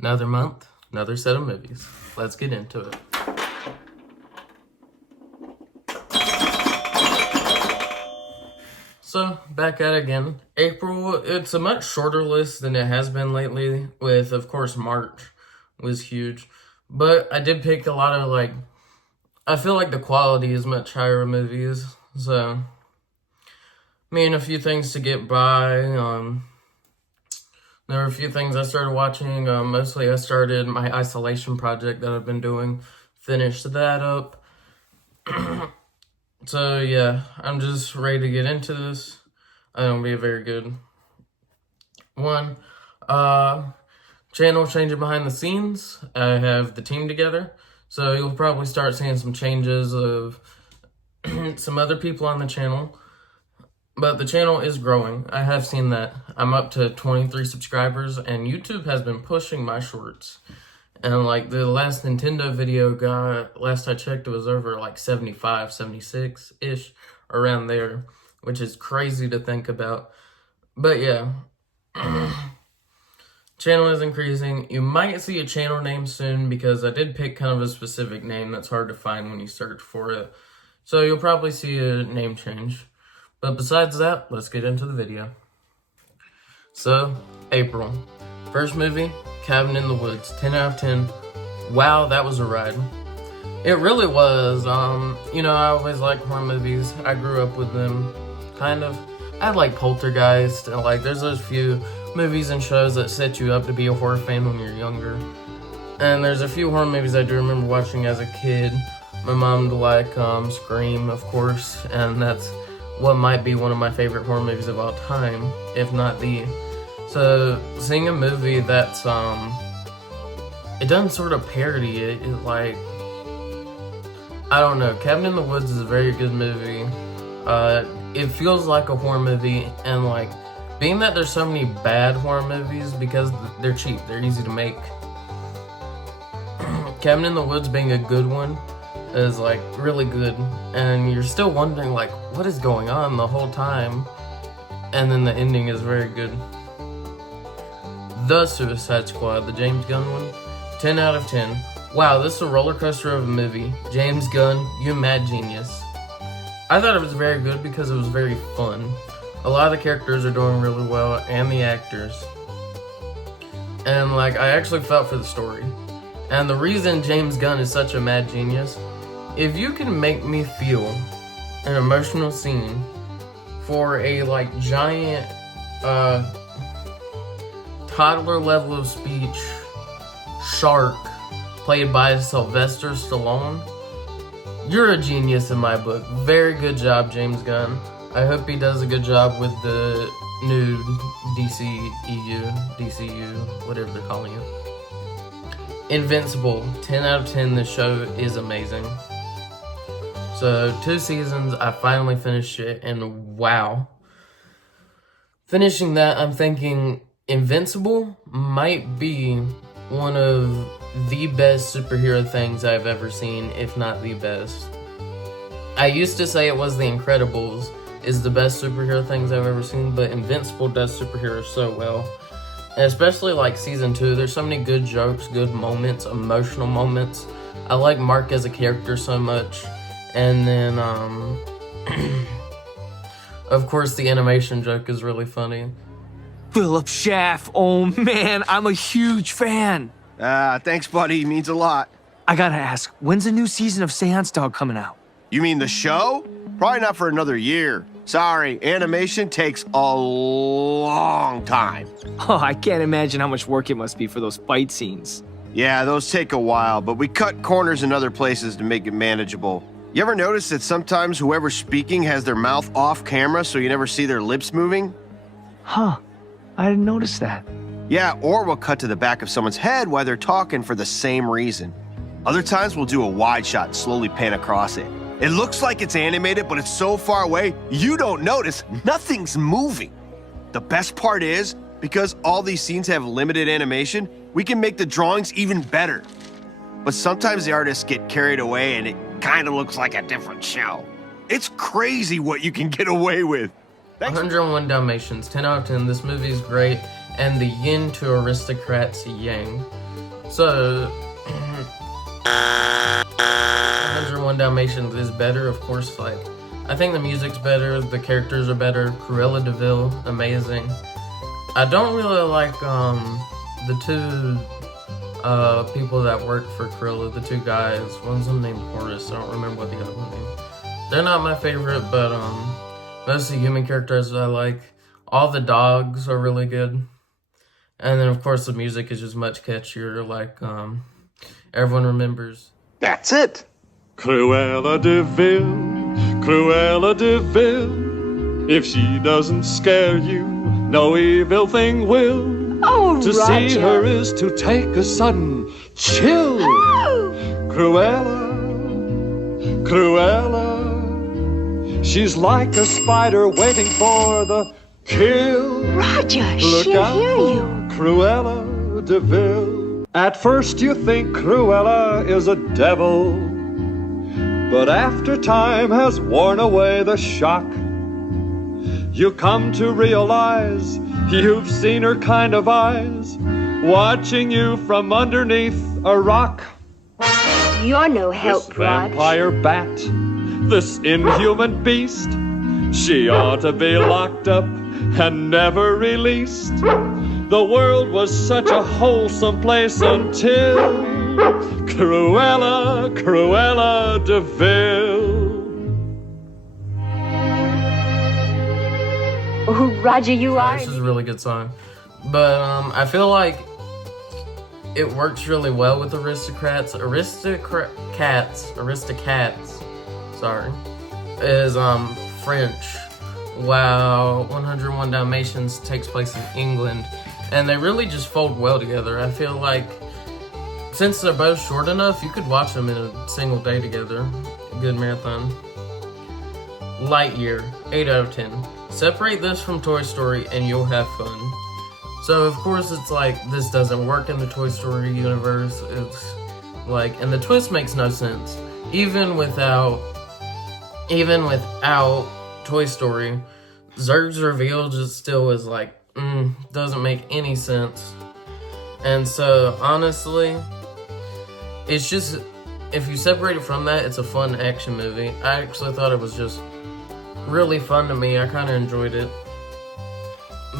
Another month, another set of movies. Let's get into it. So, back at it again. April, it's a much shorter list than it has been lately, with, of course, March was huge. But I did pick a lot of, I feel like the quality is much higher in movies. So, a few things to get by. There were a few things I started watching. Mostly I started my isolation project that I've been doing. Finished that up. So yeah, I'm just ready to get into this. It'll be a very good one. Channel changing behind the scenes. I have the team together. So you'll probably start seeing some changes of some other people on the channel. But the channel is growing. I have seen that. I'm up to 23 subscribers, and YouTube has been pushing my shorts. And the last Nintendo video last I checked, it was over 75, 76-ish, around there, which is crazy to think about. But yeah, channel is increasing. You might see a channel name soon because I did pick kind of a specific name that's hard to find when you search for it. So you'll probably see a name change. But besides that, let's get into the video. So, April. First movie, Cabin in the Woods, 10 out of 10. Wow, that was a ride. It really was. I always like horror movies. I grew up with them, kind of. I like Poltergeist, and there's those few movies and shows that set you up to be a horror fan when you're younger. And there's a few horror movies I do remember watching as a kid. My mom would like Scream, of course, and that's what might be one of my favorite horror movies of all time, if not the. So, seeing a movie that's, it doesn't sort of parody it, I don't know, Cabin in the Woods is a very good movie. It feels like a horror movie, and being that there's so many bad horror movies, because they're cheap, they're easy to make. Cabin in the Woods being a good one is really good, and you're still wondering what is going on the whole time, and then the ending is very good. The Suicide Squad, the James Gunn one, 10 out of 10. Wow, this is a roller coaster of a movie. James Gunn, you mad genius. I thought it was very good because it was very fun. A lot of the characters are doing really well, and the actors. And I actually felt for the story. And the reason James Gunn is such a mad genius, if you can make me feel an emotional scene for a giant toddler level of speech shark played by Sylvester Stallone, you're a genius in my book. Very good job, James Gunn. I hope he does a good job with the new DCU, whatever they're calling it. Invincible, 10 out of 10. This show is amazing. So, 2 seasons, I finally finished it, and wow. Finishing that, I'm thinking Invincible might be one of the best superhero things I've ever seen, if not the best. I used to say it was The Incredibles is the best superhero things I've ever seen, but Invincible does superheroes so well. And especially season 2, there's so many good jokes, good moments, emotional moments. I like Mark as a character so much. And then, of course, the animation joke is really funny. Philip Schaff, oh man, I'm a huge fan. Thanks, buddy. Means a lot. I gotta ask, when's the new season of Seance Dog coming out? You mean the show? Probably not for another year. Sorry, animation takes a long time. Oh, I can't imagine how much work it must be for those fight scenes. Yeah, those take a while, but we cut corners in other places to make it manageable. You ever notice that sometimes whoever's speaking has their mouth off camera so you never see their lips moving? Huh, I didn't notice that. Yeah, or we'll cut to the back of someone's head while they're talking for the same reason. Other times we'll do a wide shot and slowly pan across it. It looks like it's animated, but it's so far away, you don't notice nothing's moving. The best part is, because all these scenes have limited animation, we can make the drawings even better. But sometimes the artists get carried away and it kind of looks like a different show. It's crazy what you can get away with. 101 Dalmatians, 10 out of 10. This movie is great, and the yin to Aristocrats' yang. So, 101 Dalmatians is better, of course. Like, I think the music's better, the characters are better. Cruella de Vil, amazing. I don't really like the two people that work for Cruella, the two guys. One's named Horace. I don't remember what the other one is. They're not my favorite, but most of the human characters I like. All the dogs are really good. And then, of course, the music is just much catchier, like, everyone remembers. That's it. Cruella de Vil, Cruella de Vil. If she doesn't scare you, no evil thing will. Oh, To Roger. see her is to take a sudden chill. Oh, Cruella, Cruella. She's like a spider waiting for the kill. Roger, Look she'll out hear for you. Cruella de Vil. At first you think Cruella is a devil, but after time has worn away the shock, you come to realize you've seen her kind of eyes watching you from underneath a rock. You're no This help, Rog. vampire bat, this inhuman beast, she ought to be locked up and never released. The world was such a wholesome place until Cruella, Cruella de Vil. Oh, Roger, you are. This is a really good song. But I feel like it works really well with Aristocats. Aristocats, sorry, is French, while 101 Dalmatians takes place in England. And they really just fold well together. I feel like since they're both short enough, you could watch them in a single day together. Good marathon. Lightyear, 8 out of 10. Separate this from Toy Story and you'll have fun. So of course it's like, this doesn't work in the Toy Story universe. It's like, and the twist makes no sense. Even without Toy Story, Zurg's reveal just still is like, doesn't make any sense. And so honestly, it's just, if you separate it from that, it's a fun action movie. I actually thought it was just really fun to me. I kind of enjoyed it.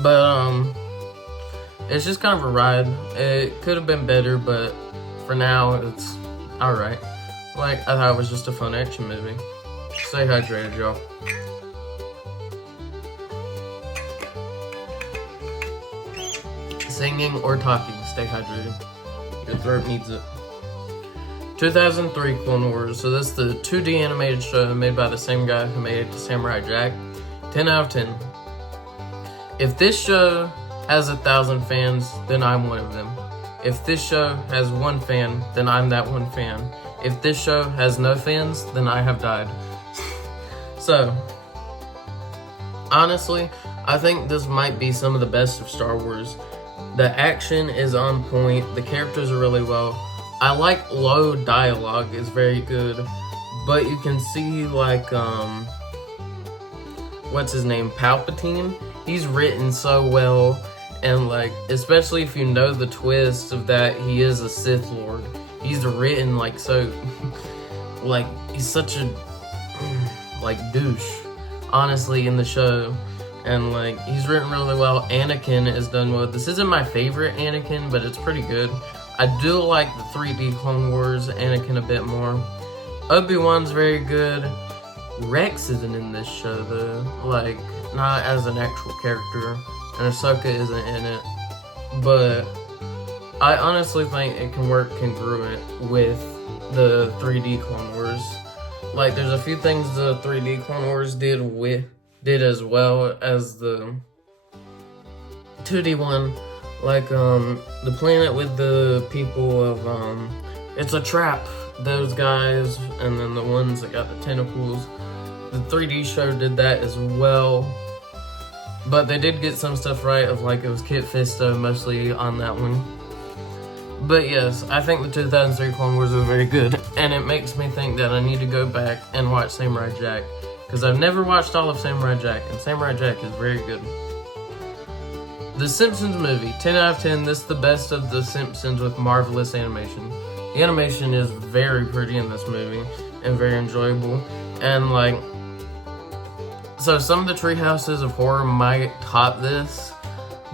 But it's just kind of a ride. It could have been better, but for now it's alright. Like, I thought it was just a fun action movie. Stay hydrated, y'all. Singing or talking, stay hydrated. Your throat needs it. 2003 Clone Wars. So this is the 2D animated show made by the same guy who made Samurai Jack. 10 out of 10. If this show has 1,000 fans, then I'm one of them. If this show has one fan, then I'm that one fan. If this show has no fans, then I have died. So, honestly, I think this might be some of the best of Star Wars. The action is on point, the characters are really well. I like low dialogue, it's very good. But you can see like, what's his name, Palpatine? He's written so well, and like, especially if you know the twist of that he is a Sith Lord. He's written like so, like, he's such a, like, douche, honestly, in the show. And like, he's written really well. Anakin is done well. This isn't my favorite Anakin, but it's pretty good. I do like the 3D Clone Wars Anakin a bit more. Obi-Wan's very good. Rex isn't in this show though, like, not as an actual character, and Ahsoka isn't in it. But I honestly think it can work congruent with the 3D Clone Wars. Like, there's a few things the 3D Clone Wars did as well as the 2D one, like the planet with the people of it's a trap, those guys, and then the ones that got the tentacles. The 3D show did that as well, but they did get some stuff right of like, it was Kit Fisto mostly on that one. But yes, I think the 2003 Clone Wars is very good, and it makes me think that I need to go back and watch Samurai Jack, because I've never watched all of Samurai Jack, and Samurai Jack is very good. The Simpsons movie, 10 out of 10. This is the best of The Simpsons with marvelous animation. The animation is very pretty in this movie and very enjoyable. And like, so some of the Tree Houses of Horror might top this,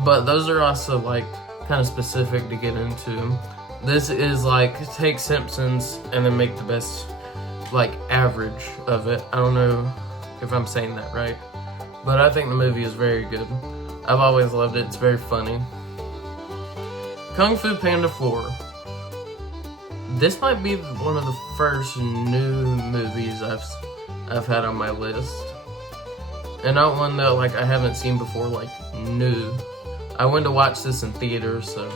but those are also like kind of specific to get into. This is like, take Simpsons and then make the best like average of it. I don't know if I'm saying that right, but I think the movie is very good. I've always loved it. It's very funny. Kung Fu Panda 4. This might be one of the first new movies I've had on my list, and not one that like I haven't seen before, like new. I went to watch this in theaters, so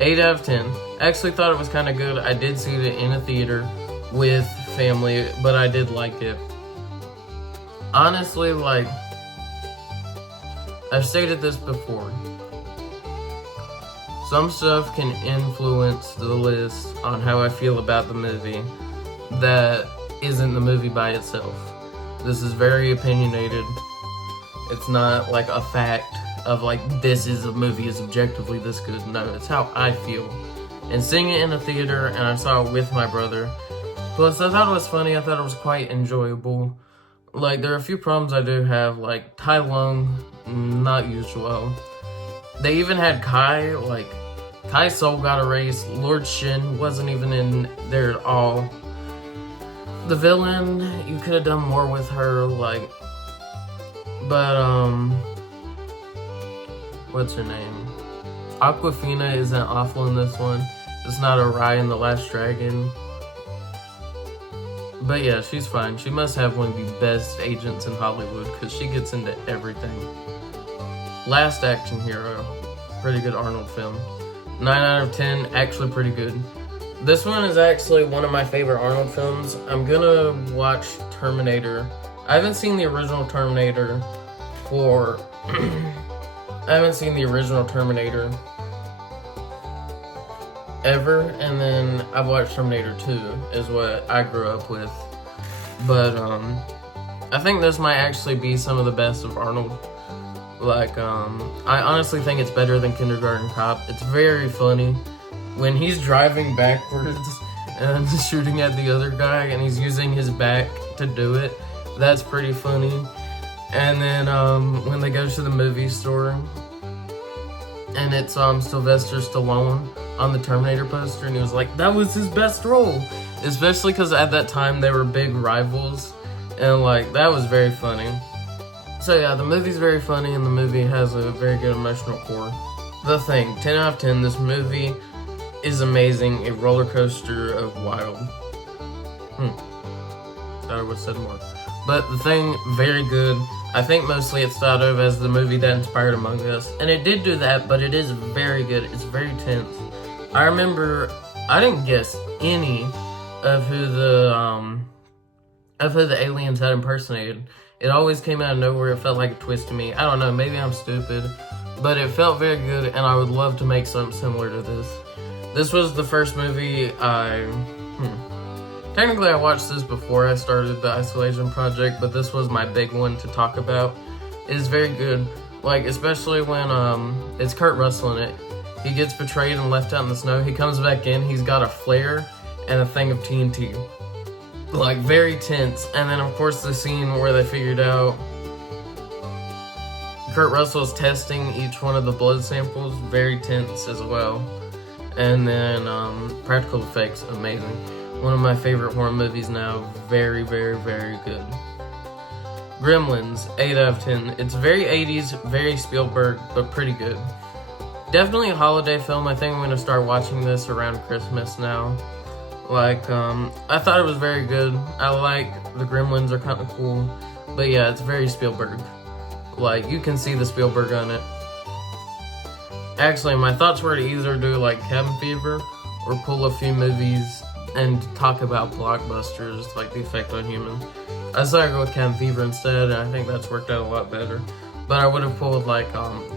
8 out of 10. I actually thought it was kind of good. I did see it in a theater with family, but I did like it. Honestly, like, I've stated this before. Some stuff can influence the list on how I feel about the movie that isn't the movie by itself. This is very opinionated. It's not like a fact of like, this is a movie is objectively this good. No, it's how I feel. And seeing it in a theater, and I saw it with my brother. Plus, I thought it was funny. I thought it was quite enjoyable. Like, there are a few problems I do have, like Tai Lung, not used well. They even had Kai, like, Kai's soul got erased. Lord Shin wasn't even in there at all. The villain, you could have done more with her, like, but, what's her name? Aquafina isn't awful in this one. It's not Orion the Last Dragon. But yeah, she's fine. She must have one of the best agents in Hollywood because she gets into everything. Last Action Hero. Pretty good Arnold film. 9 out of 10, actually pretty good. This one is actually one of my favorite Arnold films. I'm gonna watch Terminator. I haven't seen the original Terminator for... I haven't seen the original Terminator ever, and then I've watched Terminator 2 is what I grew up with. But I think this might actually be some of the best of Arnold. Like, I honestly think it's better than Kindergarten Cop. It's very funny. When he's driving backwards and shooting at the other guy and he's using his back to do it, that's pretty funny. And then when they go to the movie store and it's Sylvester Stallone on the Terminator poster, and he was like, that was his best role. Especially because at that time they were big rivals, and like, that was very funny. So yeah, the movie's very funny, and the movie has a very good emotional core. The Thing, 10 out of 10. This movie is amazing, a roller coaster of wild. Thought I would have said more. But The Thing, very good. I think mostly it's thought of as the movie that inspired Among Us. And it did do that, but it is very good. It's very tense. I remember, I didn't guess any of who the aliens had impersonated. It always came out of nowhere. It felt like a twist to me. I don't know, maybe I'm stupid. But it felt very good, and I would love to make something similar to this. This was the first movie Technically, I watched this before I started the Isolation Project, but this was my big one to talk about. It is very good, like, especially when it's Kurt Russell in it. He gets betrayed and left out in the snow. He comes back in, he's got a flare and a thing of TNT. Like, very tense. And then, of course, the scene where they figured out Kurt Russell's testing each one of the blood samples, very tense as well. And then practical effects, amazing. One of my favorite horror movies now, very, very, very good. Gremlins, 8 out of 10. It's very 80s, very Spielberg, but pretty good. Definitely a holiday film. I think I'm going to start watching this around Christmas now. Like, I thought it was very good. I like the Gremlins are kind of cool. But yeah, it's very Spielberg. Like, you can see the Spielberg on it. Actually, my thoughts were to either do like Cabin Fever or pull a few movies and talk about blockbusters, like The Effect on Humans. I decided to go with Cabin Fever instead, and I think that's worked out a lot better. But I would have pulled like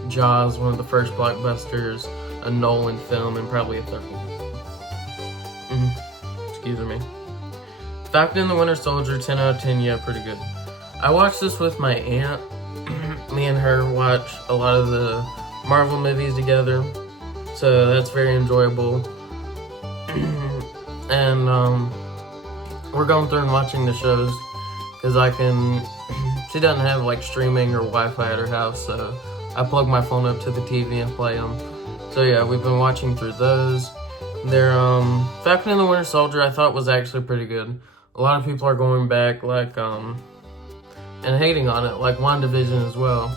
Jaws, one of the first blockbusters, a Nolan film, and probably a third one. Excuse me. Falcon and the Winter Soldier, 10 out of 10, yeah, pretty good. I watched this with my aunt. Me and her watch a lot of the Marvel movies together, so that's very enjoyable. And we're going through and watching the shows because she doesn't have like streaming or Wi-Fi at her house, so I plug my phone up to the TV and play them. So yeah, we've been watching through those. They're Falcon and the Winter Soldier I thought was actually pretty good. A lot of people are going back and hating on it, like WandaVision as well.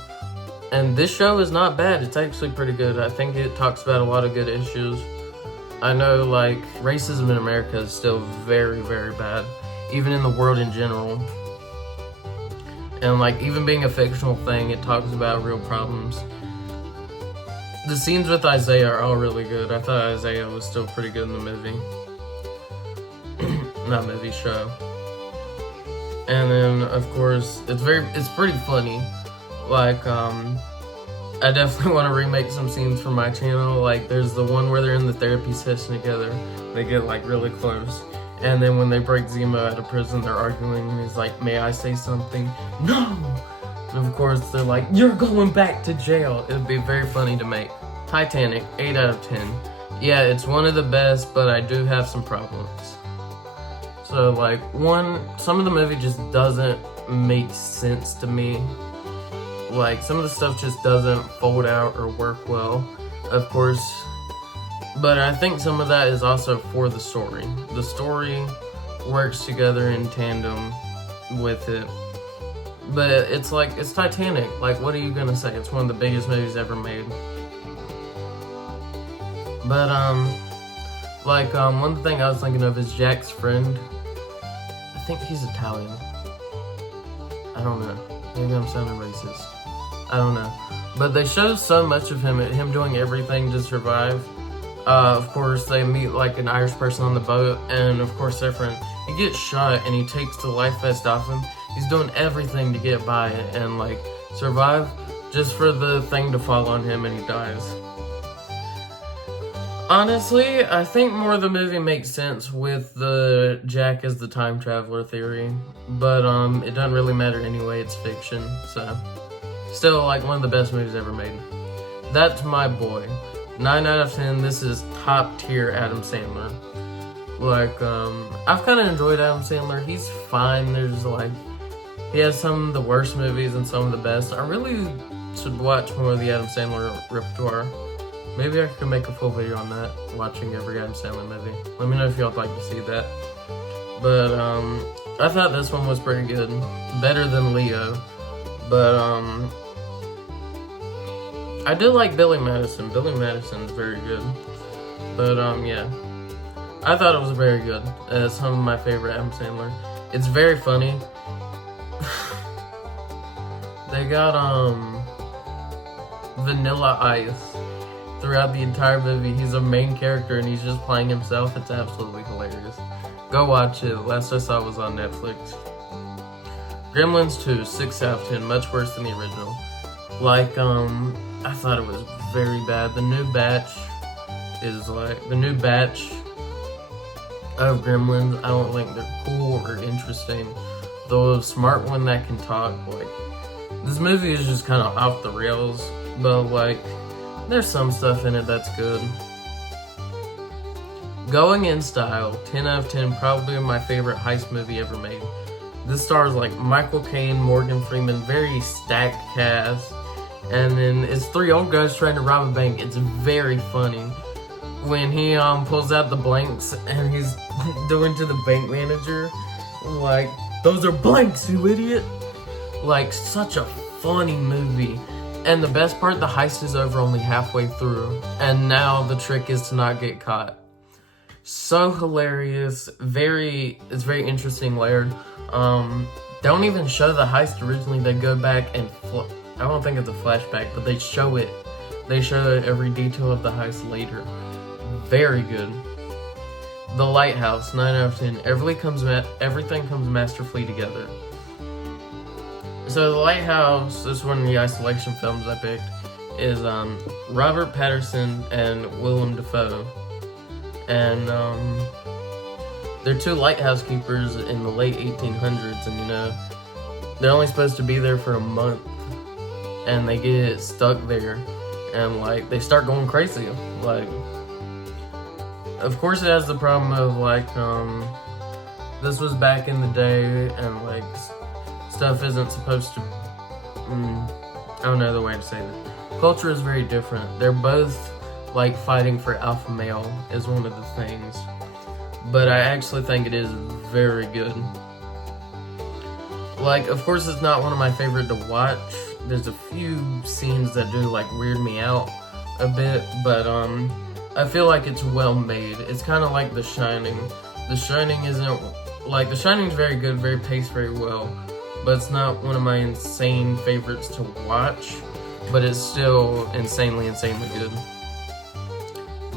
And this show is not bad. It's actually pretty good. I think it talks about a lot of good issues. I know like racism in America is still very, very bad, even in the world in general. And like even being a fictional thing, it talks about real problems. The scenes with Isaiah are all really good. I thought Isaiah was still pretty good in the movie. Not movie, show. And then of course it's pretty funny. Like I definitely want to remake some scenes for my channel. Like there's the one where they're in the therapy session together. They get like really close. And then when they break Zemo out of prison, they're arguing and he's like, "May I say something?" "No!" And of course they're like, "You're going back to jail." It would be very funny to make. Titanic, 8 out of 10. Yeah, it's one of the best, but I do have some problems. So like some of the movie just doesn't make sense to me. Like some of the stuff just doesn't fold out or work well, of course. But I think some of that is also for the story. The story works together in tandem with it. But it's Titanic. Like, what are you gonna say? It's one of the biggest movies ever made. But, one thing I was thinking of is Jack's friend. I think he's Italian. I don't know. Maybe I'm sounding racist. I don't know. But they show so much of him doing everything to survive. Of course, they meet like an Irish person on the boat, and of course their friend, he gets shot and he takes the life vest off him. He's doing everything to get by and like survive just for the thing to fall on him and he dies. Honestly, I think more of the movie makes sense with the Jack as the time traveler theory, but it doesn't really matter anyway, it's fiction, so still like one of the best movies ever made. That's my boy. 9 out of 10, this is top tier Adam Sandler. Like, I've kind of enjoyed Adam Sandler. He's fine. There's like, he has some of the worst movies and some of the best. I really should watch more of the Adam Sandler repertoire. Maybe I could make a full video on that, watching every Adam Sandler movie. Let me know if y'all would like to see that. But, I thought this one was pretty good. Better than Leo. But, I did like Billy Madison. Billy Madison's very good. But, yeah. I thought it was very good. It's some of my favorite Adam Sandler. It's very funny. They got, Vanilla Ice throughout the entire movie. He's a main character and he's just playing himself. It's absolutely hilarious. Go watch it. Last I saw was on Netflix. Gremlins 2, 6 out of 10. Much worse than the original. Like, I thought it was very bad. The new batch of Gremlins, I don't think they're cool or interesting. The smart one that can talk, like, this movie is just kind of off the rails, but like, there's some stuff in it that's good. Going in Style, 10 out of 10, probably my favorite heist movie ever made. This stars like Michael Caine, Morgan Freeman, very stacked cast. And then it's 3 old guys trying to rob a bank. It's very funny. When he pulls out the blanks and he's doing to the bank manager, like, "Those are blanks, you idiot." Like, such a funny movie. And the best part, the heist is over only halfway through. And now the trick is to not get caught. So hilarious. It's very interesting layered. Don't even show the heist originally. They go back and I don't think it's a flashback, but they show it. They show every detail of the heist later. Very good. The Lighthouse, 9 out of 10. Everything comes masterfully together. So The Lighthouse, this is one of the isolation films I picked, is Robert Pattinson and Willem Dafoe. And they're 2 lighthouse keepers in the late 1800s, and you know, they're only supposed to be there for a month. And they get stuck there, and like they start going crazy. Like, of course, it has the problem of like this was back in the day, and like stuff isn't supposed to. I don't know the way to say this. Culture is very different. They're both like fighting for alpha male is one of the things, but I actually think it is very good. Like, of course, it's not one of my favorite to watch. There's a few scenes that do like weird me out a bit, but I feel like it's well made. It's kind of like The Shining. The Shining isn't like The Shining's very good, very paced very well, but it's not one of my insane favorites to watch. But it's still insanely good.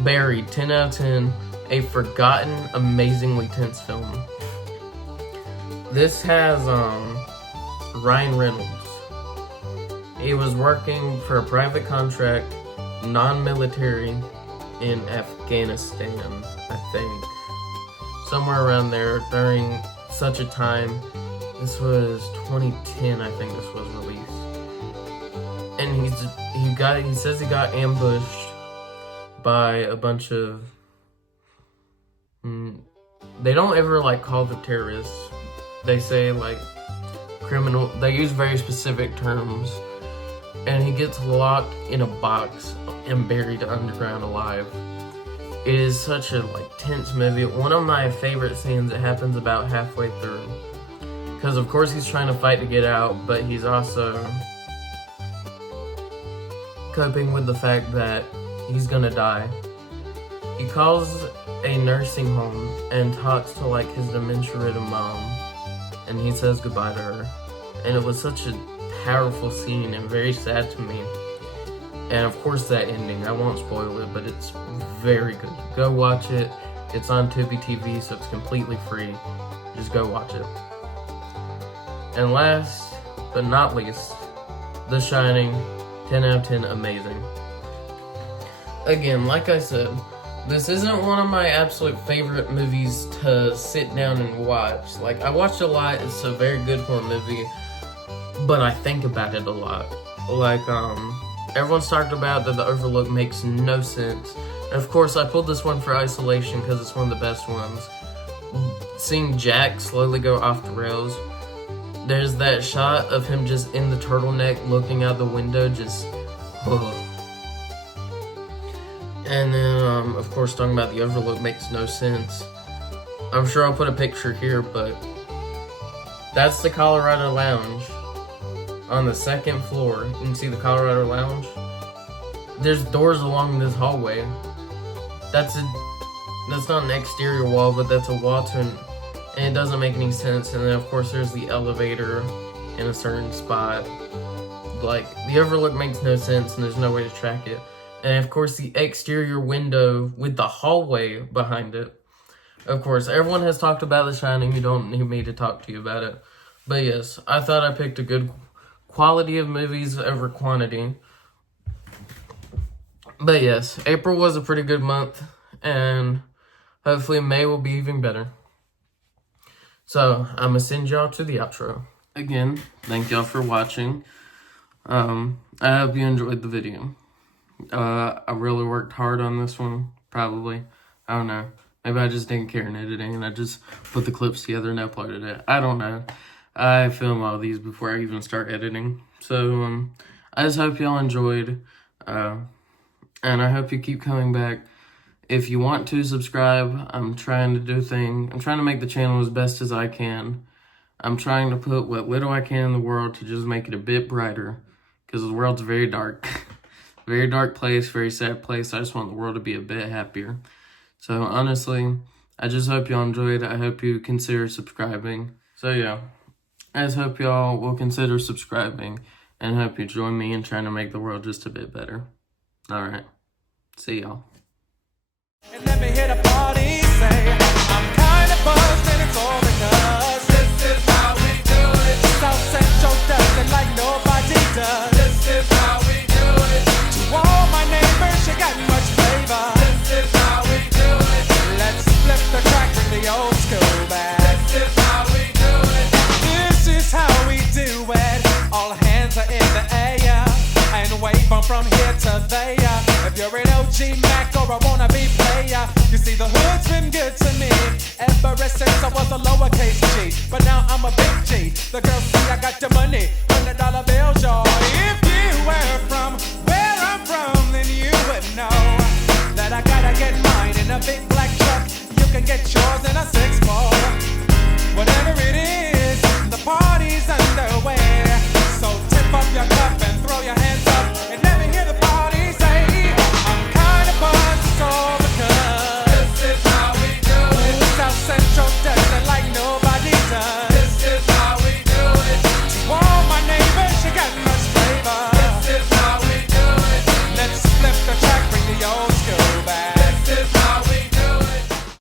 Buried, 10 out of 10, a forgotten, amazingly tense film. This has Ryan Reynolds. He was working for a private contract, non-military, in Afghanistan, I think. Somewhere around there during such a time. This was 2010, I think this was released. And he says he got ambushed by a bunch of they don't ever like call the terrorists. They say like criminal. They use very specific terms. And he gets locked in a box and buried underground alive. It is such a like tense movie. One of my favorite scenes. It happens about halfway through, because of course he's trying to fight to get out, but he's also coping with the fact that he's gonna die. He calls a nursing home and talks to like his dementia-ridden mom, and he says goodbye to her. And it was such a powerful scene and very sad to me. And of course that ending, I won't spoil it, but it's very good. Go watch it. It's on Tubi TV, so it's completely free. Just go watch it. And last but not least, The Shining, 10 out of 10, amazing. Again, like I said, this isn't one of my absolute favorite movies to sit down and watch. Like, I watch a lot, it's a very good horror movie, but I think about it a lot. Like, everyone's talked about that The Overlook makes no sense. And of course, I pulled this one for isolation because it's one of the best ones. Seeing Jack slowly go off the rails. There's that shot of him just in the turtleneck looking out the window, just, And then, of course, talking about The Overlook makes no sense. I'm sure I'll put a picture here, but that's the Colorado Lounge. On the second floor, you can see the Colorado Lounge. There's doors along this hallway. That's not an exterior wall, but that's a wall to an, and it doesn't make any sense. And then of course there's the elevator in a certain spot. Like, the Overlook makes no sense and there's no way to track it. And of course the exterior window with the hallway behind it. Of course, everyone has talked about The Shining. You don't need me to talk to you about it. But yes, I thought I picked a good quality of movies over quantity. But yes, April was a pretty good month, and hopefully May will be even better. So, I'm gonna send y'all to the outro. Again, thank y'all for watching. I hope you enjoyed the video. I really worked hard on this one, probably. I don't know. Maybe I just didn't care in editing, and I just put the clips together and uploaded it. I don't know. I film all these before I even start editing. So, I just hope y'all enjoyed. And I hope you keep coming back. If you want to subscribe, I'm trying to make the channel as best as I can. I'm trying to put what little I can in the world to just make it a bit brighter. Because the world's very dark. Very dark place, very sad place. I just want the world to be a bit happier. So honestly, I just hope y'all enjoyed. I hope you consider subscribing. So yeah, I just hope y'all will consider subscribing. And hope you join me in trying to make the world just a bit better. Alright. See y'all. And let me hit a party, say, I'm kind of buzzed and it's all because this is how we do it. South Central does it like nobody does. This is how we do it. To all my neighbors, you got much flavor. This is how we do it. Let's flip the crack, bring the old school back. This is how we do it. This is how we do it. All hands are in the air and wave from here to there. you're a wannabe player. You see, the hood's been good to me ever since I was a lowercase G. But now I'm a big G. The girls see I got the money, $100 bills, y'all. If you were from where I'm from, then you would know that I gotta get mine in a big black truck. You can get yours in a 6-4.